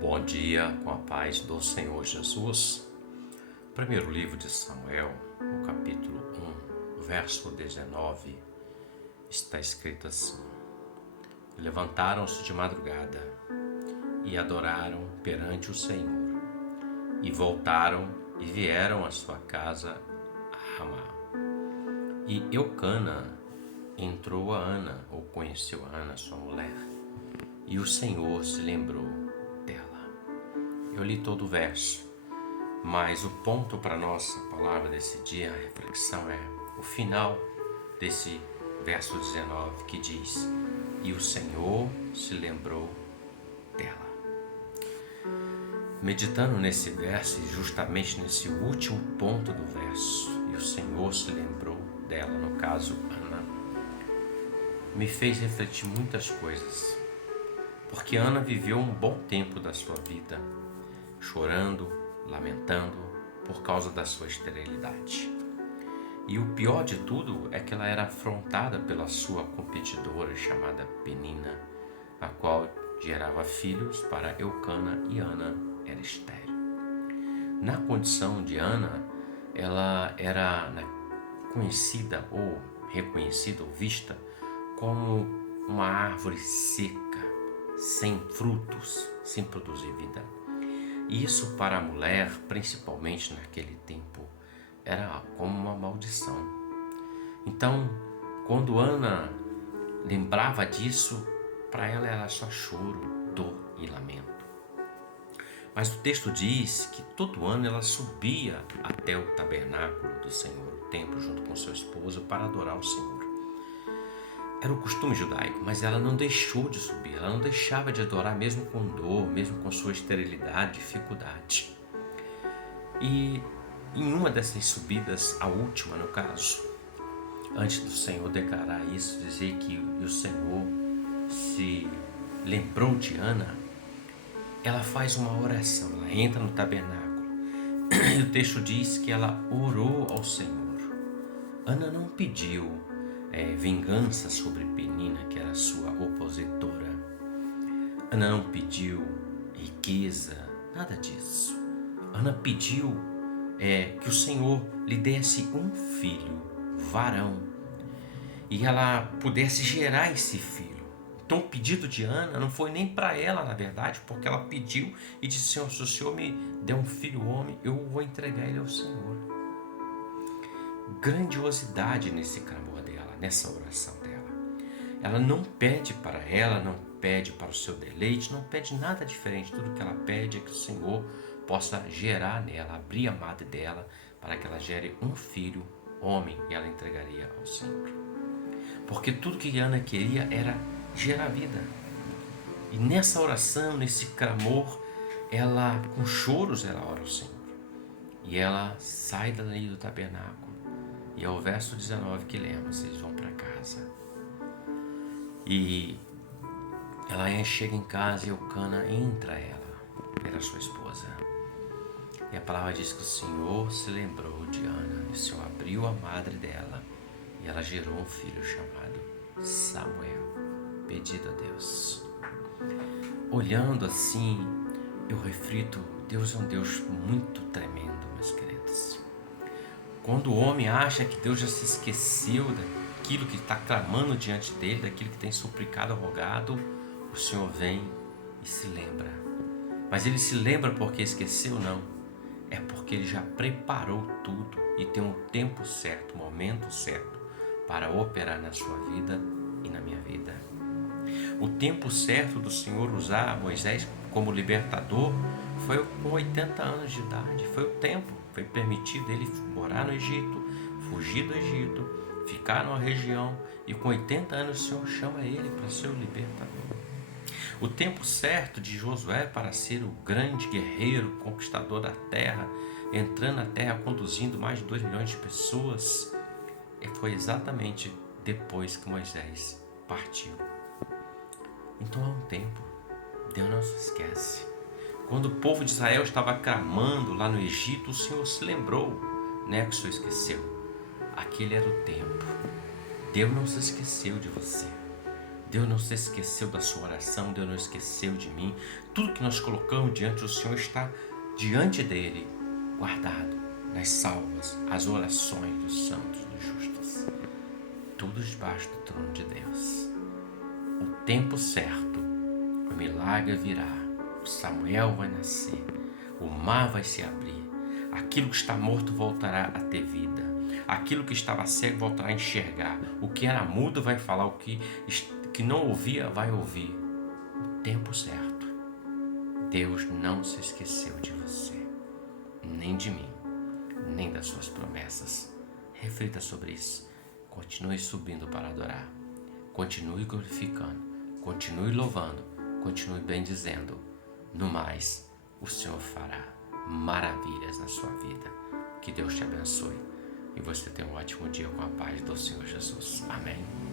Bom dia, com a paz do Senhor Jesus. Primeiro livro de Samuel, no capítulo 1, verso 19, está escrito assim: Levantaram-se de madrugada e adoraram perante o Senhor, e voltaram e vieram à sua casa a Ramá. E Eucana entrou a Ana, ou conheceu a Ana, sua mulher, e o Senhor se lembrou dela. Eu li todo o verso, mas o ponto para a nossa palavra desse dia, a reflexão, é o final desse verso 19, que diz: E o Senhor se lembrou dela. Meditando nesse verso, e justamente nesse último ponto do verso, e o Senhor se lembrou dela, no caso Ana, me fez refletir muitas coisas, porque Ana viveu um bom tempo da sua vida chorando, lamentando por causa da sua esterilidade. E o pior de tudo é que ela era afrontada pela sua competidora chamada Penina, a qual gerava filhos para Eucana, e Ana era estéril. Na condição de Ana, ela era conhecida ou reconhecida ou vista como uma árvore seca, sem frutos, sem produzir vida. E isso para a mulher, principalmente naquele tempo, era como uma maldição. Então, quando Ana lembrava disso, para ela era só choro, dor e lamento. Mas o texto diz que todo ano ela subia até o tabernáculo do Senhor, o templo, junto com seu esposo, para adorar o Senhor. Era o costume judaico, mas ela não deixou de subir, ela não deixava de adorar, mesmo com dor, mesmo com sua esterilidade, dificuldade. E em uma dessas subidas, a última no caso, antes do Senhor declarar isso, dizer que o Senhor se lembrou de Ana, ela faz uma oração, ela entra no tabernáculo e o texto diz que ela orou ao Senhor. Ana não pediu vingança sobre Penina, que era sua opositora. Ana não pediu riqueza, nada disso. Ana pediu que o Senhor lhe desse um filho, varão, e ela pudesse gerar esse filho. Então o pedido de Ana não foi nem para ela, na verdade, porque ela pediu e disse: Senhor, se o Senhor me der um filho homem, eu vou entregar ele ao Senhor. Grandiosidade nesse clamor dela, nessa oração dela. Ela não pede para ela, não pede para o seu deleite, não pede nada diferente. Tudo que ela pede é que o Senhor possa gerar nela, abrir a madre dela, para que ela gere um filho homem, e ela entregaria ao Senhor. Porque tudo que Ana queria era gerar vida. E nessa oração, nesse clamor, ela, com choros, ela ora ao Senhor. E ela sai dali do tabernáculo. E é o verso 19 que lemos, eles vão para casa. E ela chega em casa e Eucana entra ela, era sua esposa. E a palavra diz que o Senhor se lembrou de Ana, e o Senhor abriu a madre dela, e ela gerou um filho chamado Samuel, pedido a Deus. Olhando assim, eu reflito, Deus é um Deus muito tremendo, meus queridos. Quando o homem acha que Deus já se esqueceu daquilo que está clamando diante dele, daquilo que tem suplicado, rogado, o Senhor vem e se lembra. Mas ele se lembra porque esqueceu? Não. É porque ele já preparou tudo e tem um tempo certo, um momento certo para operar na sua vida e na minha vida. O tempo certo do Senhor usar Moisés como libertador foi com 80 anos de idade. Foi o tempo. Foi permitido ele morar no Egito, fugir do Egito, ficar numa região, e com 80 anos o Senhor chama ele para ser o libertador. O tempo certo de Josué para ser o grande guerreiro, conquistador da terra, entrando na terra, conduzindo mais de 2 milhões de pessoas, foi exatamente depois que Moisés partiu. Então há um tempo, Deus não se esquece. Quando o povo de Israel estava clamando lá no Egito, o Senhor se lembrou, não é que o Senhor esqueceu. Aquele era o tempo. Deus não se esqueceu de você. Deus não se esqueceu da sua oração, Deus não esqueceu de mim. Tudo que nós colocamos diante do Senhor está diante dele, guardado nas salvas, as orações dos santos, dos justos, tudo debaixo do trono de Deus. O tempo certo, o milagre virá, o Samuel vai nascer, o mar vai se abrir, aquilo que está morto voltará a ter vida, aquilo que estava cego voltará a enxergar, o que era mudo vai falar, o que não ouvia vai ouvir. O tempo certo. Deus não se esqueceu de você, nem de mim, nem das suas promessas. Reflita sobre isso. Continue subindo para adorar. Continue glorificando. Continue louvando. Continue bendizendo. No mais, o Senhor fará maravilhas na sua vida. Que Deus te abençoe. E você tenha um ótimo dia com a paz do Senhor Jesus. Amém.